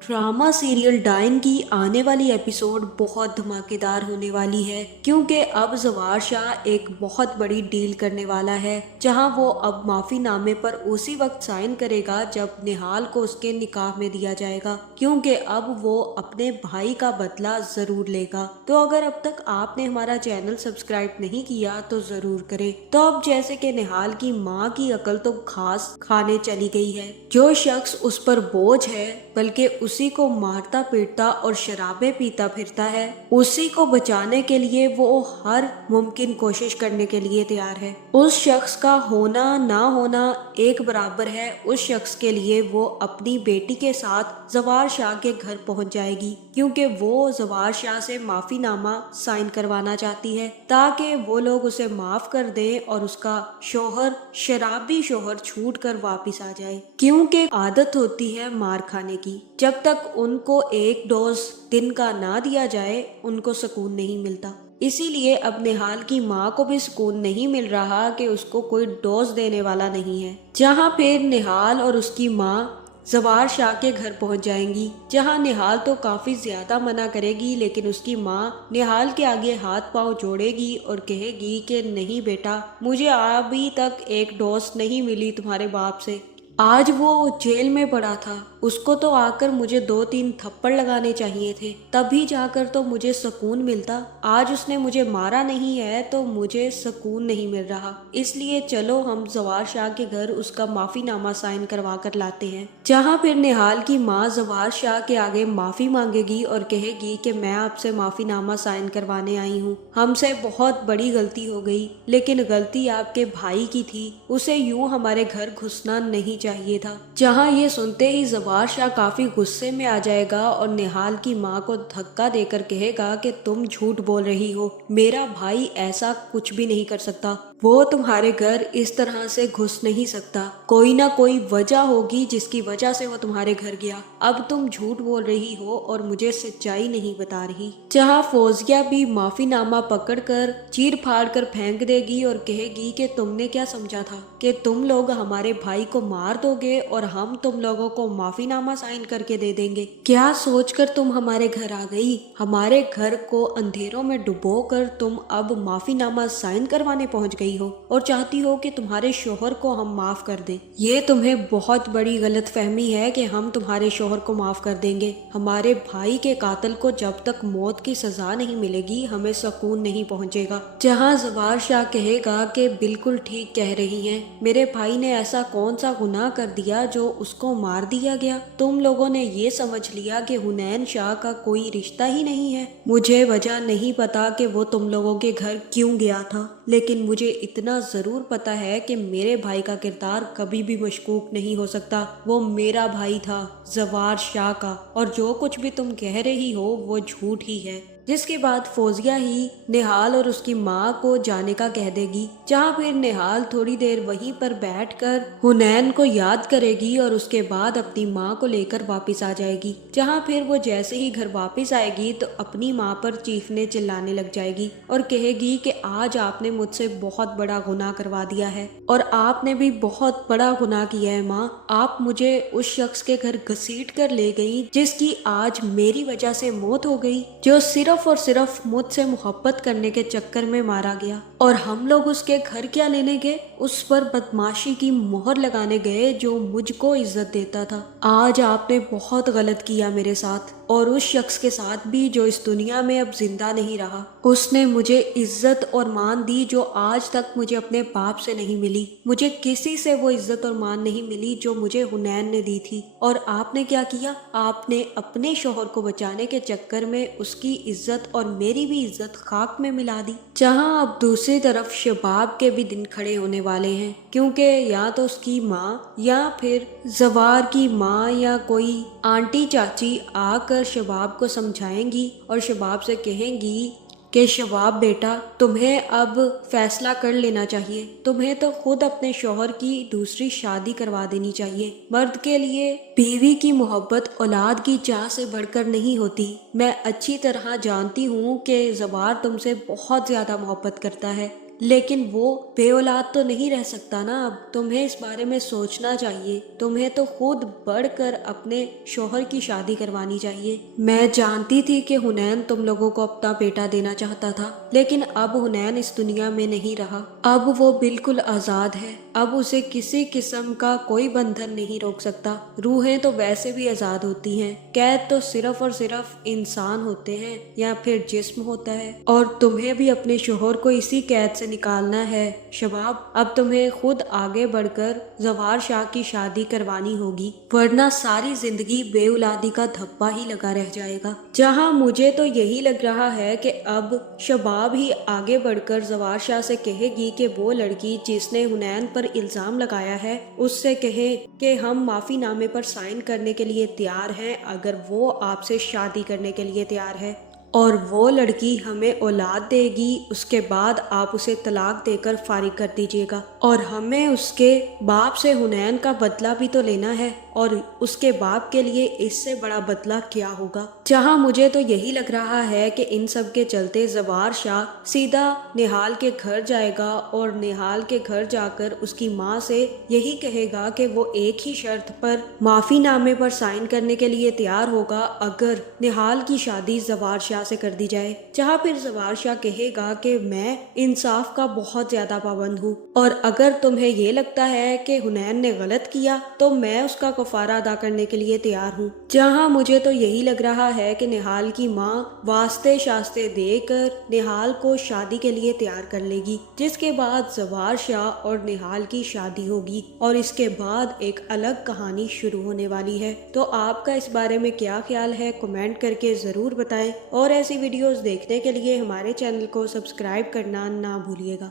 Drama serial dine की आने वाली एपिसोड बहुत धमाकेदार होने वाली है क्योंकि अब जवार शाह एक बहुत बड़ी डील करने वाला है जहां वो अब माफी नामे पर उसी वक्त साइन करेगा जब निहाल को उसके निकाह में दिया जाएगा, क्योंकि अब वो अपने भाई का बदला जरूर लेगा। तो अगर अब तक आपने हमारा चैनल सब्सक्राइब नहीं किया तो जरूर करें। तो अब जैसे कि निहाल की माँ की अकल तो खास खाने चली गई है, जो शख्स उस पर बोझ है बल्कि उसी को मारता पीटता और शराबें पीता फिरता है, उसी को बचाने के लिए वो हर मुमकिन कोशिश करने के लिए तैयार है। उस शख्स का होना ना होना एक बराबर है। उस शख्स के लिए वो अपनी बेटी के साथ जवार शाह के घर पहुंच जाएगी क्योंकि वो जवार शाह से माफीनामा साइन करवाना चाहती है ताकि वो लोग उसे माफ कर दें और उसका शोहर शराबी शोहर छूट कर वापिस आ जाए, क्योंकि आदत होती है मार खाने की। जब तक उनको एक डोज दिन का ना दिया जाए उनको सुकून नहीं मिलता। इसीलिए अब निहाल की माँ को भी सुकून नहीं मिल रहा कि उसको कोई डोज देने वाला नहीं है। जहाँ फिर निहाल और उसकी माँ जवार शाह के घर पहुंच जाएंगी, जहां निहाल तो काफी ज्यादा मना करेगी, लेकिन उसकी माँ निहाल के आगे हाथ पांव जोड़ेगी और कहेगी कि नहीं बेटा, मुझे अभी तक एक डोज नहीं मिली तुम्हारे बाप से। आज वो जेल में पड़ा था, उसको तो आकर मुझे 2-3 थप्पड़ लगाने चाहिए थे, तभी जाकर तो मुझे सुकून मिलता। आज उसने मुझे मारा नहीं है तो मुझे सुकून नहीं मिल रहा। इसलिए चलो हम जवार शाह के घर उसका माफीनामा साइन करवा कर लाते हैं। जहाँ फिर निहाल की माँ जवार शाह के आगे माफी मांगेगी और कहेगी कि मैं आपसे माफीनामा साइन करवाने आई हूँ, हमसे बहुत बड़ी गलती हो गई, लेकिन गलती आपके भाई की थी, उसे यूं हमारे घर घुसना नहीं चाहिए था। जहाँ ये सुनते ही जवार शाह काफी गुस्से में आ जाएगा और निहाल की माँ को धक्का देकर कहेगा कि तुम झूठ बोल रही हो, मेरा भाई ऐसा कुछ भी नहीं कर सकता, वो तुम्हारे घर इस तरह से घुस नहीं सकता, कोई ना कोई वजह होगी जिसकी वजह से वो तुम्हारे घर गया। अब तुम झूठ बोल रही हो और मुझे सच्चाई नहीं बता रही। जहाँ फौजिया भी माफीनामा पकड़कर चीर फाड़ कर फेंक देगी और कहेगी कि तुमने क्या समझा था कि तुम लोग हमारे भाई को मार दोगे और हम तुम लोगों को माफीनामा साइन करके दे देंगे। क्या सोचकर तुम हमारे घर आ गई? हमारे घर को अंधेरों में डुबो कर तुम अब माफीनामा साइन करवाने पहुंच गई हो और चाहती हो कि तुम्हारे शोहर को हम माफ कर दें। ये तुम्हें बहुत बड़ी गलतफहमी है कि हम तुम्हारे शोहर को माफ कर देंगे। हमारे भाई के कातिल को जब तक मौत की सजा नहीं मिलेगी हमें सुकून नहीं पहुंचेगा। जहां जवार शाह कहेगा कि बिल्कुल ठीक कह रही हैं, मेरे भाई ने ऐसा कौन सा गुनाह कर दिया जो उसको मार दिया गया? तुम लोगों ने ये समझ लिया कि हुनैन शाह का कोई रिश्ता ही नहीं है। मुझे वजह नहीं पता कि वो तुम लोगों के घर क्यों गया था, लेकिन मुझे इतना जरूर पता है कि मेरे भाई का किरदार कभी भी मशकूक नहीं हो सकता। वो मेरा भाई था, जवार शाह का, और जो कुछ भी तुम कह रही हो वो झूठ ही है। जिसके बाद फौजिया ही निहाल और उसकी माँ को जाने का कह देगी। जहाँ फिर निहाल थोड़ी देर वहीं पर बैठकर हुनैन को याद करेगी और उसके बाद अपनी माँ को लेकर वापस आ जाएगी। जहाँ फिर वो जैसे ही घर वापस आएगी तो अपनी माँ पर चीखने चिल्लाने लग जाएगी और कहेगी कि आज आपने मुझसे बहुत बड़ा गुनाह करवा दिया है और आपने भी बहुत बड़ा गुनाह किया है माँ। आप मुझे उस शख्स के घर घसीट कर ले गई जिसकी आज मेरी वजह से मौत हो गई, जो सिर्फ और सिर्फ मुझसे मोहब्बत करने के चक्कर में मारा गया, और हम लोग उसके घर क्या लेने गए? उस पर बदमाशी की मोहर लगाने गए जो मुझको इज्जत देता था। आज आपने बहुत गलत किया मेरे साथ और उस शख्स के साथ भी जो इस दुनिया में अब जिंदा नहीं रहा। उसने मुझे इज्जत और मान दी जो आज तक मुझे अपने बाप से नहीं मिली। मुझे किसी से वो इज्जत और मान नहीं मिली जो मुझे हुनैन ने दी थी। और आपने क्या किया? आपने अपने शोहर को बचाने के चक्कर में उसकी इज्जत और मेरी भी इज्जत खाक में मिला दी। जहां अब दूसरी तरफ शबाब के भी दिन खड़े होने वाले हैं, क्योंकि या तो उसकी माँ या फिर जवार की माँ या कोई आंटी चाची आकर शबाब को समझाएंगी और शबाब से कहेंगी कि शबाब बेटा, तुम्हें अब फैसला कर लेना चाहिए। तुम्हें तो खुद अपने शौहर की दूसरी शादी करवा देनी चाहिए। मर्द के लिए बीवी की मोहब्बत औलाद की चाह से बढ़कर नहीं होती। मैं अच्छी तरह जानती हूँ कि जवार तुमसे बहुत ज्यादा मोहब्बत करता है, लेकिन वो बे औलाद तो नहीं रह सकता ना। अब तुम्हें इस बारे में सोचना चाहिए, तुम्हें तो खुद बढ़कर अपने शोहर की शादी करवानी चाहिए। मैं जानती थी कि हुनैन तुम लोगों को अपना बेटा देना चाहता था, लेकिन अब हुनैन इस दुनिया में नहीं रहा। अब वो बिल्कुल आज़ाद है। अब उसे किसी किस्म का कोई बंधन नहीं रोक सकता। रूहें तो वैसे भी आज़ाद होती हैं, कैद तो सिर्फ और सिर्फ इंसान होते हैं या फिर जिस्म होता है। और तुम्हें भी अपने शोहर को इसी कैद से निकालना है शबाब। अब तुम्हें खुद आगे बढ़कर जवार शाह की शादी करवानी होगी, वरना सारी जिंदगी बेऔलादी का धब्बा ही लगा रह जाएगा। जहां मुझे तो यही लग रहा है कि अब शबाब ही आगे बढ़कर जवार शाह से कहेगी कि वो लड़की जिसने हुनैन पर इल्जाम लगाया है उससे कहे कि हम माफी नामे पर साइन करने के लिए तैयार हैं अगर वो आपसे शादी करने के लिए तैयार है, और वो लड़की हमें औलाद देगी। उसके बाद आप उसे तलाक देकर फारिग कर दीजिएगा, और हमें उसके बाप से हुनैन का बदला भी तो लेना है, और उसके बाप के लिए इससे बड़ा बदला क्या होगा। जहां मुझे तो यही लग रहा है कि इन सब के चलते जवार शाह सीधा निहाल के घर जाएगा और निहाल के घर जाकर उसकी माँ से यही कहेगा कि वो एक ही शर्त पर माफी नामे पर साइन करने के लिए तैयार होगा अगर निहाल की शादी जवार शाह से कर दी जाए। जहाँ फिर जवार शाह कहेगा कि मैं इंसाफ का बहुत ज्यादा पाबंद हूँ, और अगर तुम्हें ये लगता है कि हुनैन ने गलत किया तो मैं उसका कफारा अदा करने के लिए तैयार हूँ। जहाँ मुझे तो यही लग रहा है कि निहाल की माँ वास्ते शास्ते देकर निहाल को शादी के लिए तैयार कर लेगी, जिसके बाद जवार शाह और निहाल की शादी होगी और इसके बाद एक अलग कहानी शुरू होने वाली है। तो आपका इस बारे में क्या ख्याल है, कमेंट करके जरूर बताएं, और ऐसी वीडियोस देखने के लिए हमारे चैनल को सब्सक्राइब करना ना भूलिएगा।